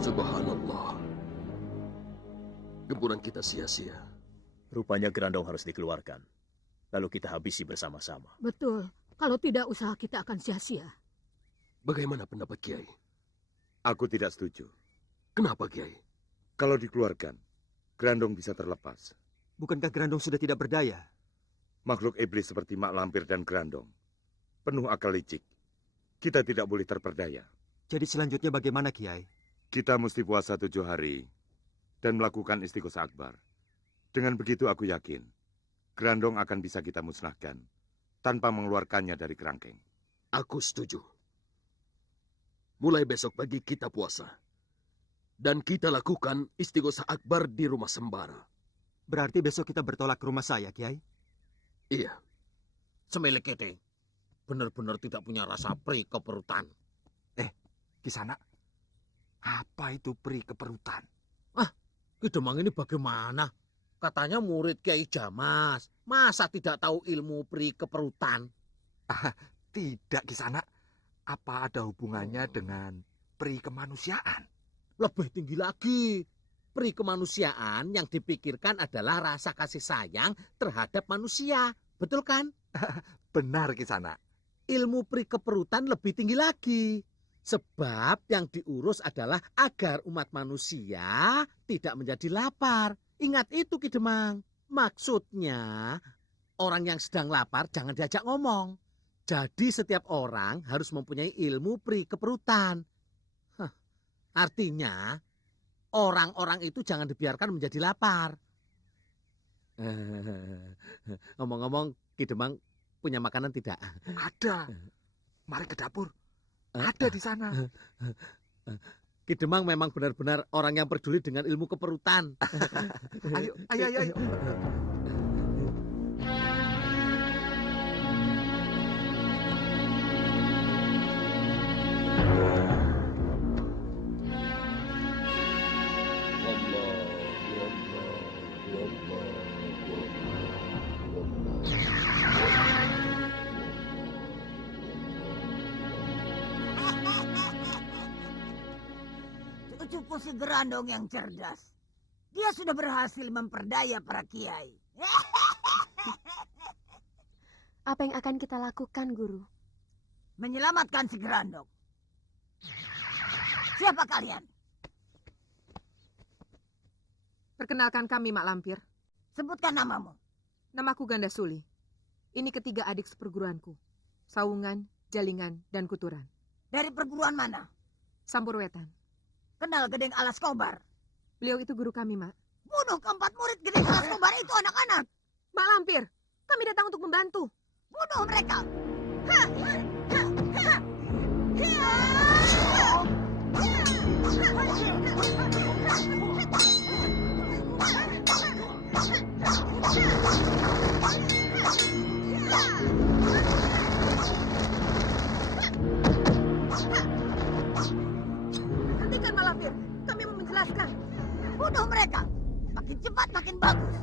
Subhanallah. Gempuran kita sia-sia. Rupanya Grandong harus dikeluarkan. Lalu kita habisi bersama-sama. Betul. Kalau tidak, usaha kita akan sia-sia. Bagaimana pendapat Kiai? Aku tidak setuju. Kenapa, Kiai? Kalau dikeluarkan, Grandong bisa terlepas. Bukankah Grandong sudah tidak berdaya? Makhluk iblis seperti Mak Lampir dan Grandong penuh akal licik. Kita tidak boleh terperdaya. Jadi selanjutnya bagaimana, Kiai? Kita mesti puasa 7 hari dan melakukan istighosah akbar. Dengan begitu aku yakin, Grandong akan bisa kita musnahkan tanpa mengeluarkannya dari kerangkeng. Aku setuju. Mulai besok pagi kita puasa. Dan kita lakukan istighosah akbar di rumah Sembara. Berarti besok kita bertolak ke rumah saya, Kiai? Iya. Semilik kita benar-benar tidak punya rasa perih keperutan. Kisana, apa itu peri keperutan? Ki Demang ini bagaimana? Katanya murid Kiai Jamas. Masa tidak tahu ilmu peri keperutan? Tidak, Kisana. Apa ada hubungannya dengan peri kemanusiaan? Lebih tinggi lagi. Peri kemanusiaan yang dipikirkan adalah rasa kasih sayang terhadap manusia. Betul kan? Benar, Kisana. Ilmu peri keperutan lebih tinggi lagi. Sebab yang diurus adalah agar umat manusia tidak menjadi lapar. Ingat itu, Ki Demang. Maksudnya, orang yang sedang lapar jangan diajak ngomong. Jadi setiap orang harus mempunyai ilmu peri keperutan. Artinya, orang-orang itu jangan dibiarkan menjadi lapar. Ngomong-ngomong, Ki Demang punya makanan tidak? Ada. Mari ke dapur. Ada di sana. Ki Demang memang benar-benar orang yang peduli dengan ilmu keperutan. Ayo. Cucu si Grandong yang cerdas. Dia sudah berhasil memperdaya para kiai. Apa yang akan kita lakukan, Guru? Menyelamatkan si Grandong. Siapa kalian? Perkenalkan kami, Mak Lampir. Sebutkan namamu. Namaku Gandasuli. Ini ketiga adik seperguruanku. Saungan, Jalingan, dan Kuturan. Dari perguruan mana? Sampurwetan. Kenal Gedeng Alas Kobar? Beliau itu guru kami, Mak. Bunuh keempat murid Gedeng Alas Kobar itu anak-anak. Mak Lampir, kami datang untuk membantu. Bunuh mereka. Hentikan, Mak Lampir. Kami mau menjelaskan. Bunuh mereka. Makin cepat makin bagus.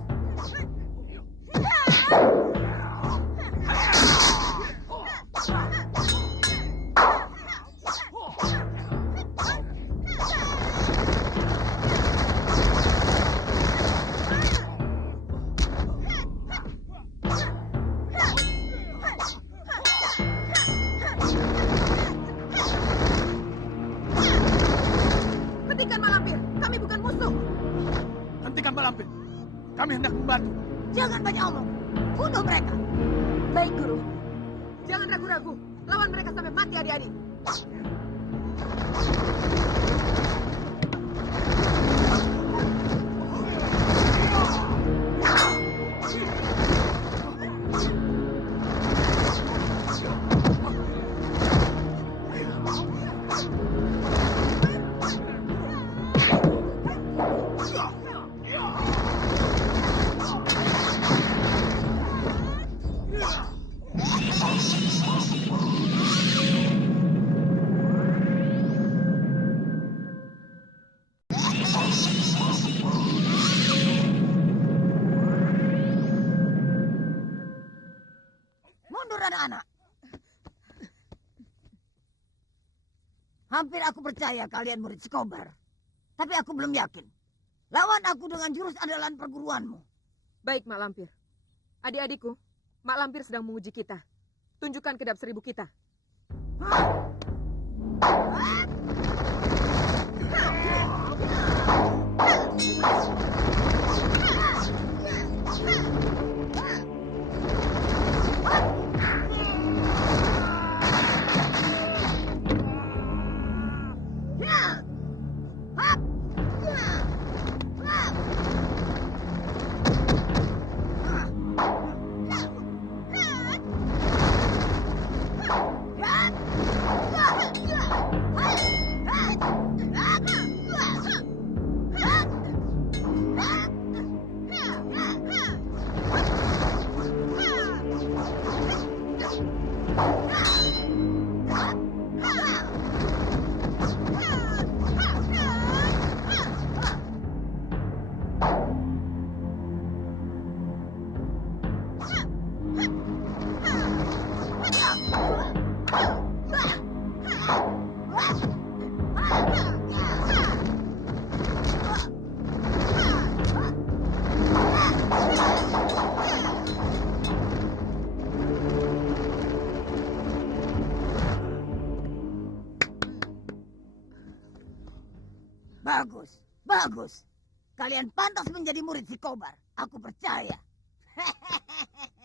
Mak Lampir. Kami hendak membantu. Jangan banyak omong. Bunuh mereka. Baik, Guru. Jangan ragu-ragu. Lawan mereka sampai mati adik-adik. Mundur anak-anak. Hampir aku percaya kalian murid Skobar. Tapi aku belum yakin. Lawan aku dengan jurus andalan perguruanmu. Baik, Mak Lampir. Adik-adikku, Mak Lampir sedang menguji kita. Tunjukkan kedap 1000 kita. Bagus, bagus. Kalian pantas menjadi murid si Kobar. Aku percaya.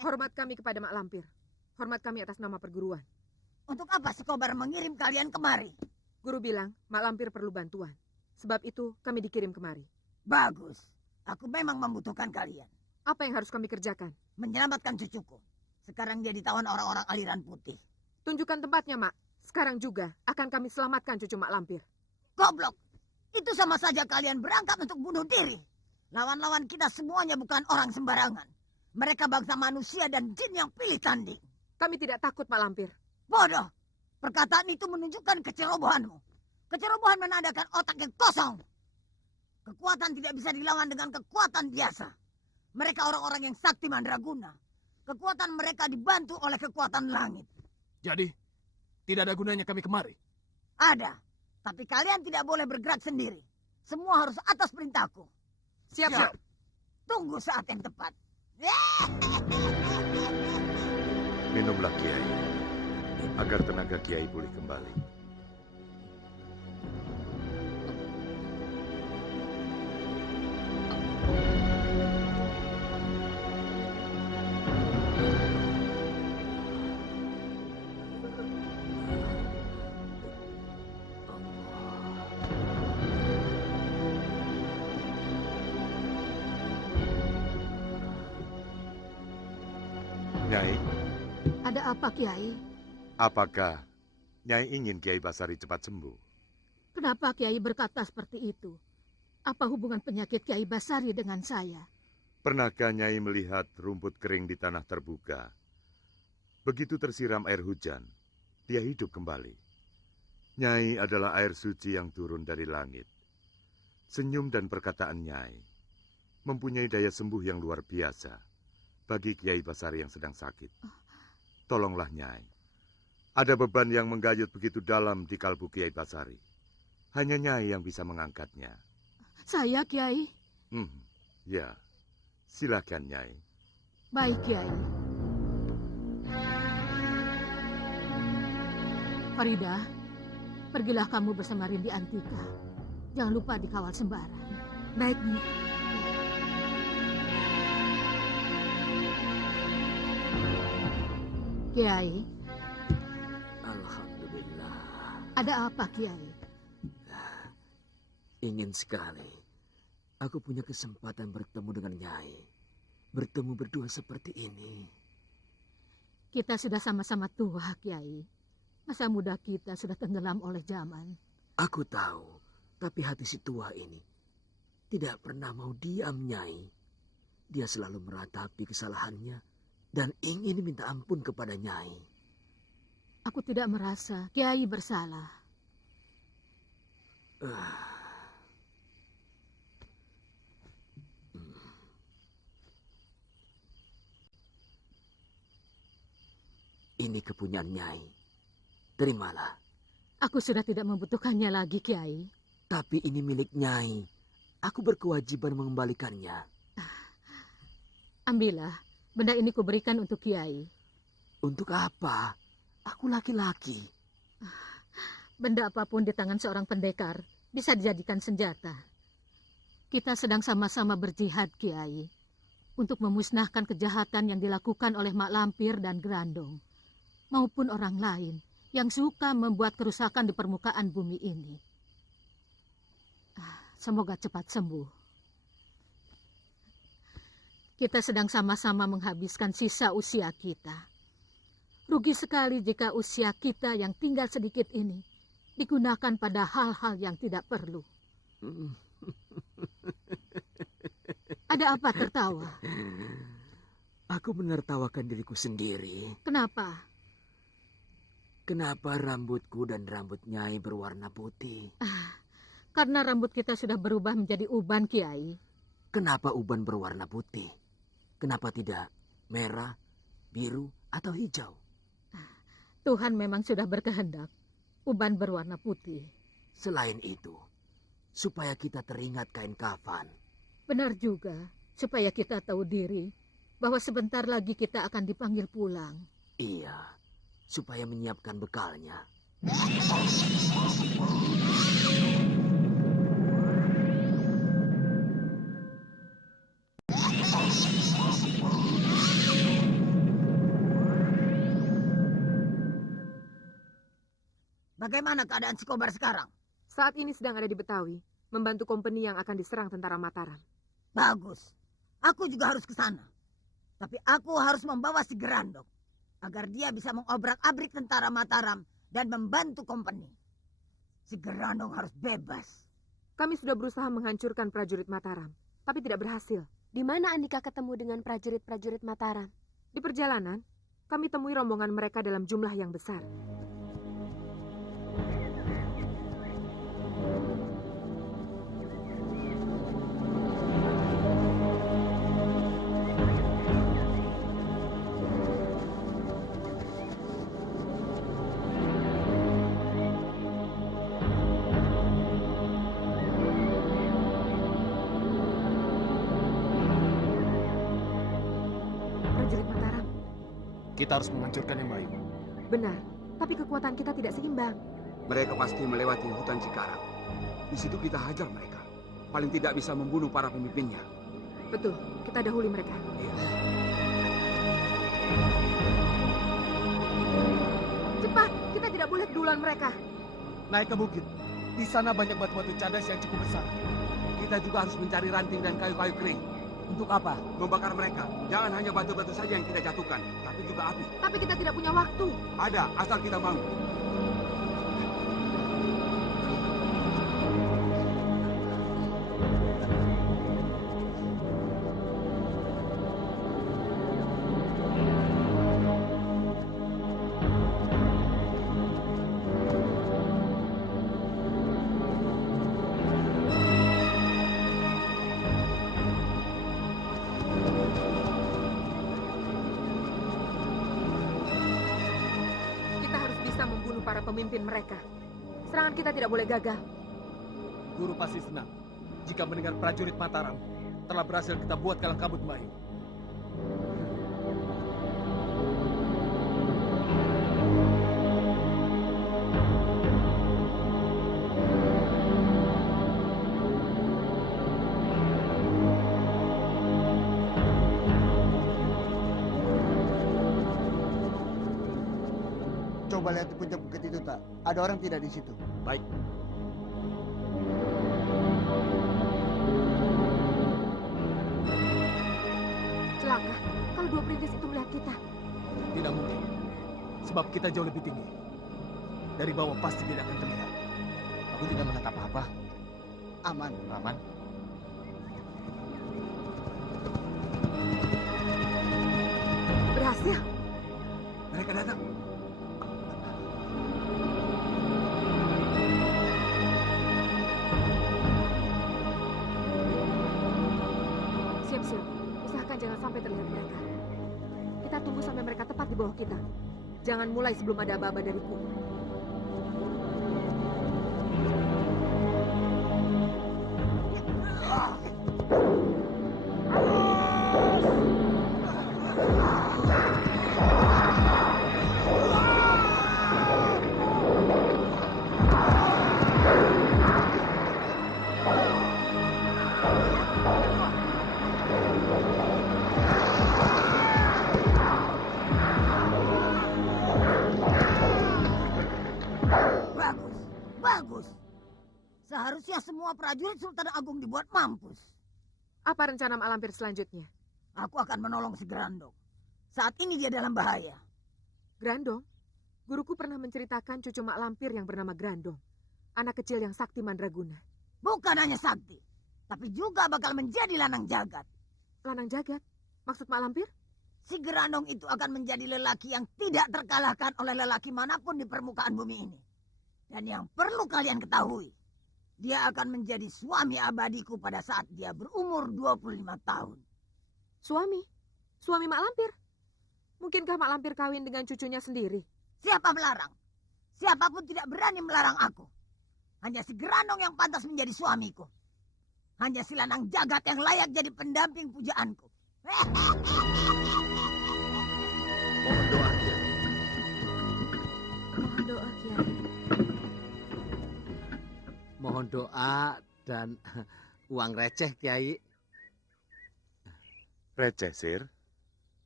Hormat kami kepada Mak Lampir. Hormat kami atas nama perguruan. Untuk apa si Kobar mengirim kalian kemari? Guru bilang Mak Lampir perlu bantuan. Sebab itu kami dikirim kemari. Bagus. Aku memang membutuhkan kalian. Apa yang harus kami kerjakan? Menyelamatkan cucuku. Sekarang dia ditawan orang-orang aliran putih. Tunjukkan tempatnya, Mak. Sekarang juga akan kami selamatkan cucu Mak Lampir. Goblok. Itu sama saja kalian berangkat untuk bunuh diri. Lawan-lawan kita semuanya bukan orang sembarangan. Mereka bangsa manusia dan jin yang pilih tanding. Kami tidak takut, Mak Lampir. Bodoh. Perkataan itu menunjukkan kecerobohanmu. Kecerobohan menandakan otak yang kosong. Kekuatan tidak bisa dilawan dengan kekuatan biasa. Mereka orang-orang yang sakti mandraguna. Kekuatan mereka dibantu oleh kekuatan langit. Jadi, tidak ada gunanya kami kemari. Ada. Tapi kalian tidak boleh bergerak sendiri. Semua harus atas perintahku. Siap. Tunggu saat yang tepat. Minumlah Kiai, agar tenaga Kiai pulih kembali. Nyai, Ada apa, Kiai? apakah Nyai ingin Kiai Basari cepat sembuh? Kenapa Kiai berkata seperti itu? Apa hubungan penyakit Kiai Basari dengan saya? Pernahkah Nyai melihat rumput kering di tanah terbuka? Begitu tersiram air hujan, dia hidup kembali. Nyai adalah air suci yang turun dari langit. Senyum dan perkataan Nyai mempunyai daya sembuh yang luar biasa bagi Kiai Basari yang sedang sakit. Tolonglah Nyai. Ada beban yang menggayut begitu dalam di kalbu Kiai Basari. Hanya Nyai yang bisa mengangkatnya. Saya, Kiai? Ya, silakan Nyai. Baik, Kiai. Farida, pergilah kamu bersama Rindi Antika. Jangan lupa dikawal sembara. Baik, Nyi. Kiai, Alhamdulillah. ada apa Kiai? Ingin sekali aku punya kesempatan bertemu dengan Nyai. Bertemu berdua seperti ini. Kita sudah sama-sama tua, Kiai. Masa muda kita sudah tenggelam oleh zaman. Aku tahu, tapi hati si tua ini tidak pernah mau diam, Nyai. Dia selalu meratapi kesalahannya dan ingin minta ampun kepada Nyai. Aku tidak merasa Kiai bersalah. Ini kepunyaan Nyai. Terimalah. Aku sudah tidak membutuhkannya lagi, Kiai. Tapi ini milik Nyai. Aku berkewajiban mengembalikannya. Ambillah. Benda ini kuberikan untuk Kiai. Untuk apa? Aku laki-laki. Benda apapun di tangan seorang pendekar bisa dijadikan senjata. Kita sedang sama-sama berjihad, Kiai, untuk memusnahkan kejahatan yang dilakukan oleh Mak Lampir dan Grandong, maupun orang lain yang suka membuat kerusakan di permukaan bumi ini. Semoga cepat sembuh. Kita sedang sama-sama menghabiskan sisa usia kita. Rugi sekali jika usia kita yang tinggal sedikit ini digunakan pada hal-hal yang tidak perlu. Ada apa tertawa? Aku menertawakan diriku sendiri. Kenapa? Kenapa rambutku dan rambut Nyai berwarna putih? Karena rambut kita sudah berubah menjadi uban, Kiai. Kenapa uban berwarna putih? Kenapa tidak merah, biru, atau hijau? Tuhan memang sudah berkehendak uban berwarna putih. Selain itu, supaya kita teringat kain kafan. Benar juga, supaya kita tahu diri bahwa sebentar lagi kita akan dipanggil pulang. Iya, supaya menyiapkan bekalnya. Bagaimana keadaan si Kobar sekarang? Saat ini sedang ada di Betawi, membantu kompeni yang akan diserang tentara Mataram. Bagus. Aku juga harus ke sana. Tapi aku harus membawa si Gerandong agar dia bisa mengobrak-abrik tentara Mataram dan membantu kompeni. Si Gerandong harus bebas. Kami sudah berusaha menghancurkan prajurit Mataram, tapi tidak berhasil. Di mana Andika ketemu dengan prajurit-prajurit Mataram? Di perjalanan, kami temui rombongan mereka dalam jumlah yang besar. Prajurit Mataram. Kita harus menghancurkan yang baik. Benar, tapi kekuatan kita tidak seimbang. Mereka pasti melewati hutan Cikarang. Di situ kita hajar mereka. Paling tidak bisa membunuh para pemimpinnya. Betul, kita dahuli mereka. Cepat, kita tidak boleh keduluan mereka. Naik ke bukit. Di sana banyak batu-batu cadas yang cukup besar. Kita juga harus mencari ranting dan kayu-kayu kering. Untuk apa? Membakar mereka. Jangan hanya batu-batu saja yang kita jatuhkan, tapi juga api. Tapi kita tidak punya waktu. Ada, asal kita mau. Pemimpin mereka. Serangan kita tidak boleh gagal. Guru pasti senang jika mendengar prajurit Mataram telah berhasil kita buat kalang kabut Melayu. Coba lihat di puncak bukit itu, tak? Ada orang tidak di situ? Baik. Celaka kalau dua perintis itu melihat kita. Tidak mungkin. Sebab kita jauh lebih tinggi. Dari bawah pasti tidak akan terlihat. Aku tidak melihat apa-apa. Aman. Aman. Berhasil. Mereka datang. Siap-siap. Usahakan jangan sampai terlihat mereka. Kita tunggu sampai mereka tepat di bawah kita. Jangan mulai sebelum ada aba-aba dariku. Bagus. Seharusnya semua prajurit Sultan Agung dibuat mampus. Apa rencana Mak Lampir selanjutnya? Aku akan menolong si Grandong. Saat ini dia dalam bahaya. Grandong? Guruku pernah menceritakan cucu Mak Lampir yang bernama Grandong. Anak kecil yang sakti mandraguna. Bukan hanya sakti, tapi juga bakal menjadi lanang jagat. Lanang jagat? Maksud Mak Lampir? Si Grandong itu akan menjadi lelaki yang tidak terkalahkan oleh lelaki manapun di permukaan bumi ini. Dan yang perlu kalian ketahui, dia akan menjadi suami abadiku pada saat dia berumur 25 tahun. Suami? Suami Mak Lampir? Mungkinkah Mak Lampir kawin dengan cucunya sendiri? Siapa melarang? Siapapun tidak berani melarang aku. Hanya si Grandong yang pantas menjadi suamiku. Hanya si lanang jagat yang layak jadi pendamping pujaanku. Mohon doa, Kiai. Mohon doa, Kiai. Mohon doa dan uang receh, Kiai. Receh, Sir?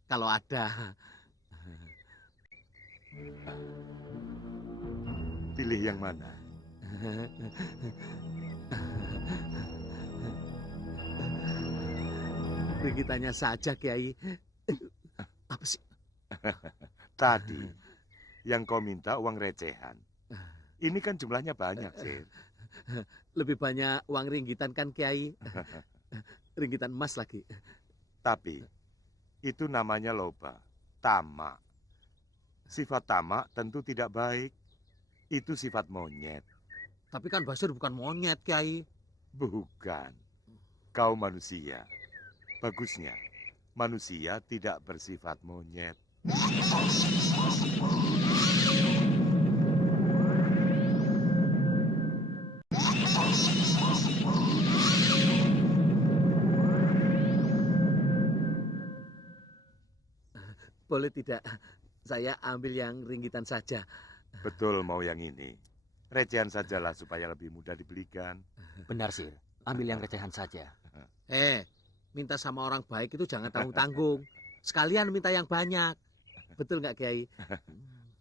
Kalau ada. Pilih yang mana? Ringgitannya saja, Kiai. Apa sih? Tadi, yang kau minta uang recehan. Ini kan jumlahnya banyak, Sir. Lebih banyak uang ringgitan kan, Kiai? Ringgitan emas lagi. Tapi, itu namanya loba. Tamak. Sifat tamak tentu tidak baik. Itu sifat monyet. Tapi kan Basir bukan monyet, Kiai. Bukan. Kau manusia. Bagusnya, manusia tidak bersifat monyet. Boleh tidak saya ambil yang ringgitan saja? Betul mau yang ini. Recehan sajalah supaya lebih mudah dibelikan. Benar, Sir. Ambil yang recehan saja. Minta sama orang baik itu jangan tanggung-tanggung. Sekalian minta yang banyak. Betul nggak, Kiai?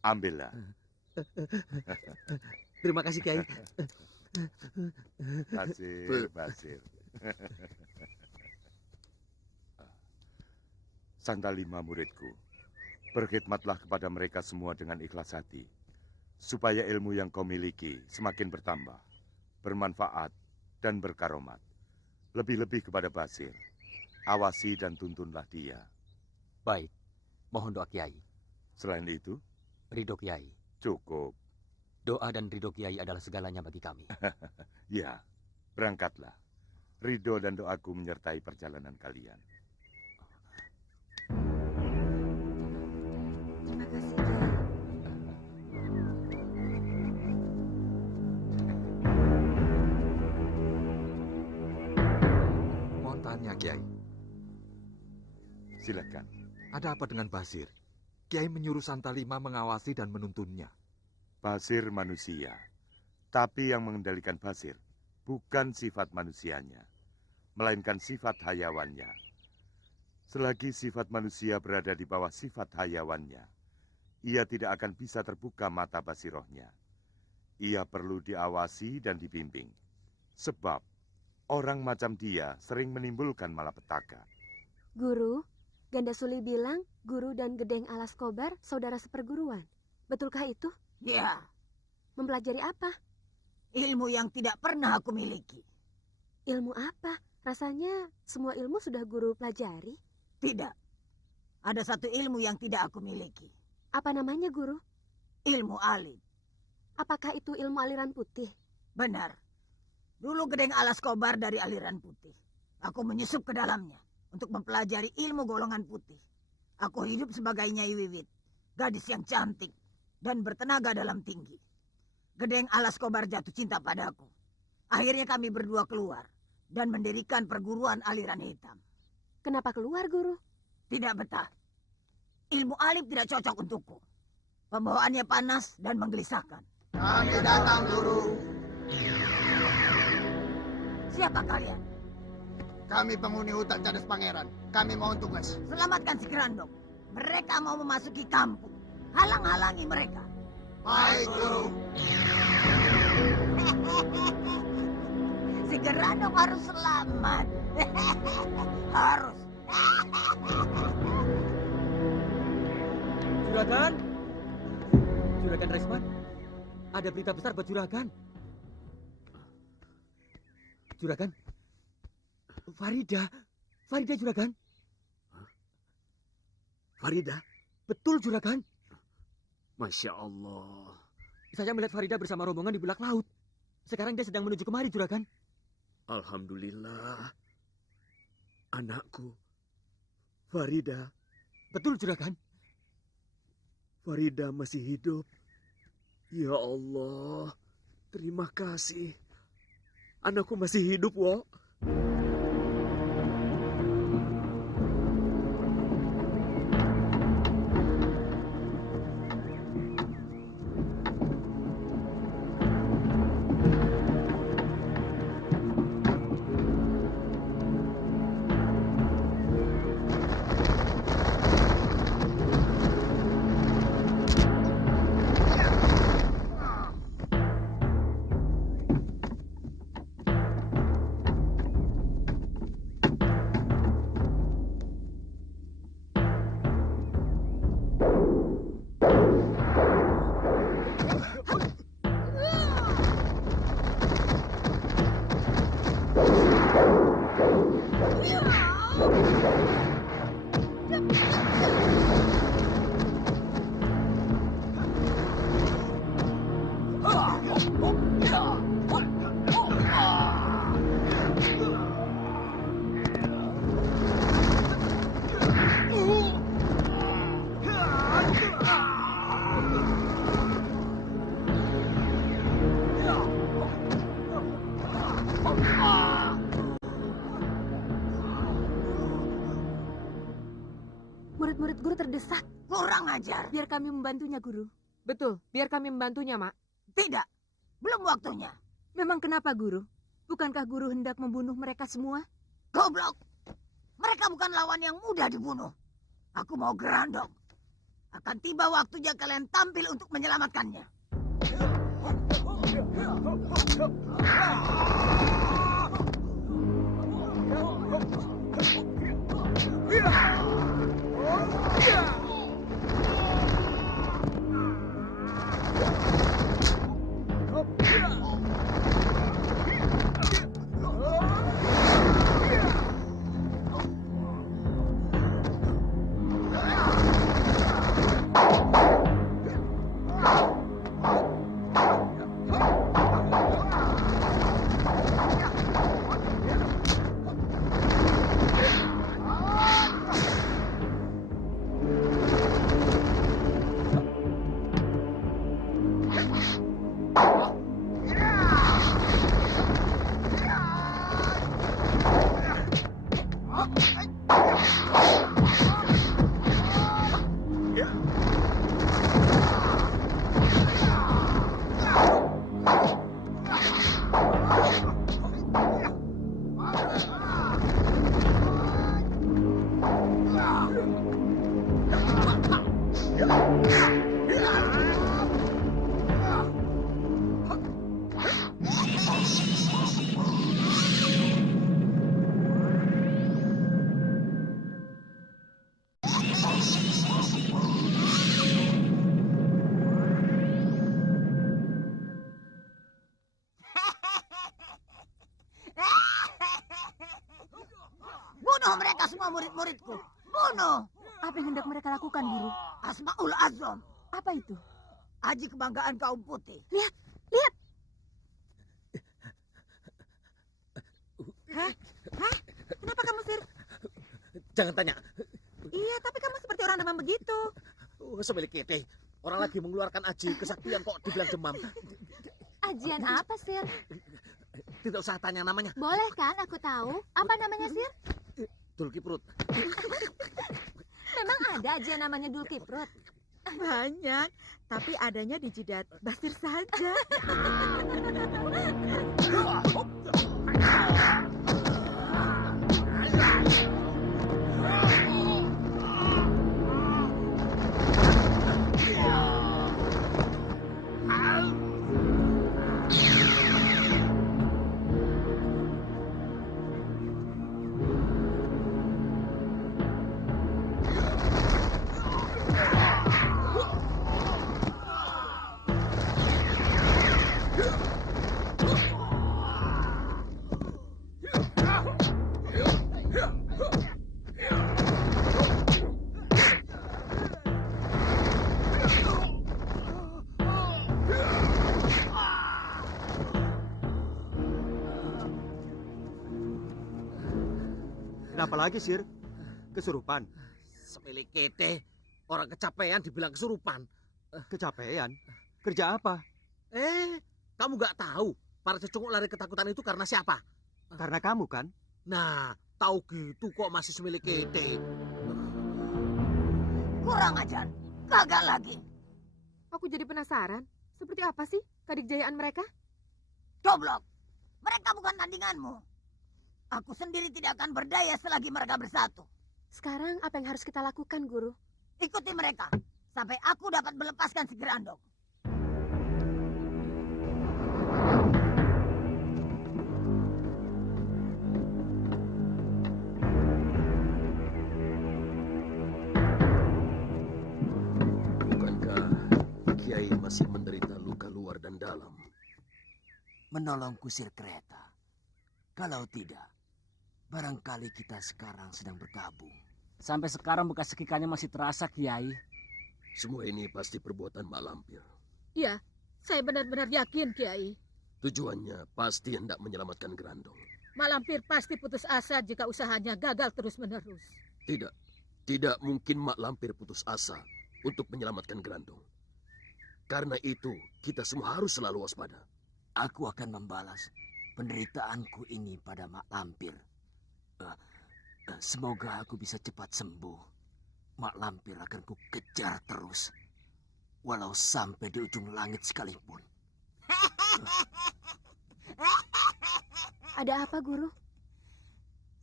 Ambillah. Terima kasih, Kiai. Basir. Santalima muridku, berkhidmatlah kepada mereka semua dengan ikhlas hati, supaya ilmu yang kau miliki semakin bertambah, bermanfaat, dan berkaromat. Lebih-lebih kepada Basir, awasi dan tuntunlah dia. Baik, mohon doa Kiai. Selain itu? Ridho Kiai. Cukup. Doa dan ridho Kiai adalah segalanya bagi kami. Ya, berangkatlah. Ridho dan doaku menyertai perjalanan kalian. Terima kasih, Kiai. Mohon tanya, Kiai. Silakan. Ada apa dengan Basir? Kiai menyuruh Santalima mengawasi dan menuntunnya. Basir manusia. Tapi yang mengendalikan Basir bukan sifat manusianya, melainkan sifat hayawannya. Selagi sifat manusia berada di bawah sifat hayawannya, ia tidak akan bisa terbuka mata basirohnya. Ia perlu diawasi dan dibimbing. Sebab orang macam dia sering menimbulkan malapetaka. Guru, Ganda Suli bilang Guru dan Gedeng Alas Kobar saudara seperguruan. Betulkah itu? Ya. Mempelajari apa? Ilmu yang tidak pernah aku miliki. Ilmu apa? Rasanya semua ilmu sudah Guru pelajari. Tidak. Ada satu ilmu yang tidak aku miliki. Apa namanya, Guru? Ilmu alit. Apakah itu ilmu aliran putih? Benar. Dulu Gedeng Alas Kobar dari aliran putih. Aku menyusup ke dalamnya untuk mempelajari ilmu golongan putih. Aku hidup sebagai Nyai Wiwit, gadis yang cantik dan bertenaga dalam tinggi. Gedeng Alas Kobar jatuh cinta padaku. Akhirnya kami berdua keluar dan mendirikan perguruan aliran hitam. Kenapa keluar, Guru? Tidak betah. Ilmu alit tidak cocok untukku. Pembawaannya panas dan menggelisahkan. Kami datang, Guru. Siapa kalian? Kami penghuni hutan Cadas Pangeran. Kami mohon tugas. Selamatkan si Gerandong. Mereka mau memasuki kampung. Halang-halangi mereka. Baik, Guru. Si Gerandong harus selamat. Harus. Juragan? Juragan Resman? Ada berita besar buat Juragan. Juragan? Farida Juragan? Farida? Betul Juragan. Masya Allah. Saya melihat Farida bersama rombongan di belak laut. Sekarang dia sedang menuju kemari Juragan. Alhamdulillah. Anakku. Farida. Betul Juragan. Farida masih hidup. Ya Allah. Terima kasih. Anakku masih hidup, Wo. Murid-murid Guru terdesak. Kurang ajar. Biar kami membantunya, Guru. Betul, biar kami membantunya, Mak. Tidak. Belum waktunya. Memang kenapa, Guru? Bukankah Guru hendak membunuh mereka semua? Goblok. Mereka bukan lawan yang mudah dibunuh. Aku mau Gerandong. Akan tiba waktunya kalian tampil untuk menyelamatkannya. Bunuh mereka semua murid-muridku. Bunuh. Apa yang hendak mereka lakukan, Guru? Asmaul Azam. Apa itu? Aji kebanggaan kaum putih. Lihat, lihat. Hah? Hah? Kenapa kamu, Sir? Jangan tanya. Iya, tapi kamu seperti orang demam begitu. Semilik kete. Orang lagi mengeluarkan aji kesaktian kok dibilang demam. Ajian apa, Sir? Tidak usah tanya namanya. Boleh kan aku tahu? Apa namanya, Sir? Dulkiprut. Memang ada ajian namanya Dulkiprut? Banyak, tapi adanya di jidat Basir saja. Kenapa lagi, Sir? Kesurupan? Semilik kete. Orang kecapean dibilang kesurupan. Kecapean? Kerja apa? Kamu gak tahu para cecunguk lari ketakutan itu karena siapa? Karena kamu, kan? Nah, tahu gitu kok masih semilik kete. Kurang ajar. Gagal lagi. Aku jadi penasaran. Seperti apa sih kadikjayaan mereka? Goblok. Mereka bukan tandinganmu. Aku sendiri tidak akan berdaya selagi mereka bersatu. Sekarang apa yang harus kita lakukan, Guru? Ikuti mereka sampai aku dapat melepaskan si Gerandong. Bukankah Kiai masih menderita luka luar dan dalam? Menolong kusir kereta. Kalau tidak, barangkali kita sekarang sedang berkabung. Sampai sekarang bekas sekikannya masih terasa, Kiai. Semua ini pasti perbuatan Mak Lampir. Iya, saya benar-benar yakin, Kiai. Tujuannya pasti hendak menyelamatkan Gerandong. Mak Lampir pasti putus asa jika usahanya gagal terus-menerus. Tidak mungkin Mak Lampir putus asa untuk menyelamatkan Gerandong. Karena itu, kita semua harus selalu waspada. Aku akan membalas penderitaanku ini pada Mak Lampir. Semoga aku bisa cepat sembuh. Mak Lampir akan ku kejar terus. Walau sampai di ujung langit sekalipun. Ada apa, Guru?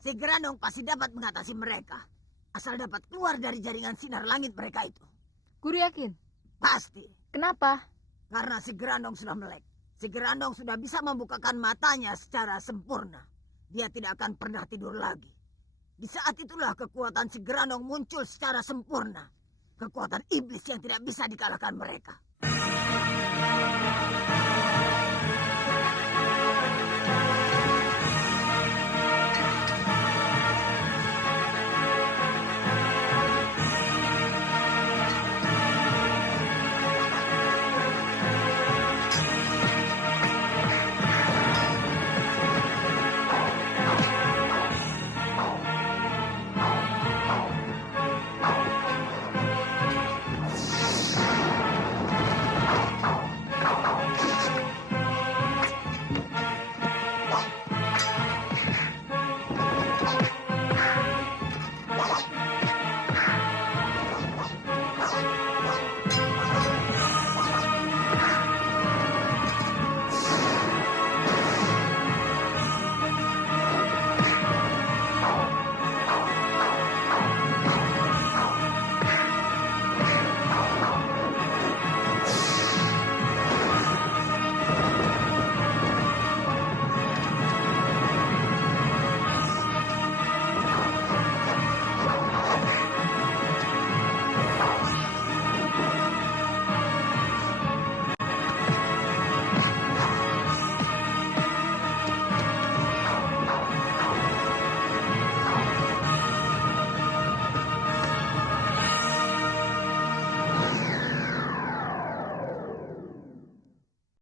Si Gerandong pasti dapat mengatasi mereka. Asal dapat keluar dari jaringan sinar langit mereka itu. Guru yakin? Pasti. Kenapa? Karena si Gerandong sudah melek. Si Gerandong sudah bisa membukakan matanya secara sempurna. Dia tidak akan pernah tidur lagi. Di saat itulah kekuatan si Gerandong muncul secara sempurna. Kekuatan iblis yang tidak bisa dikalahkan mereka.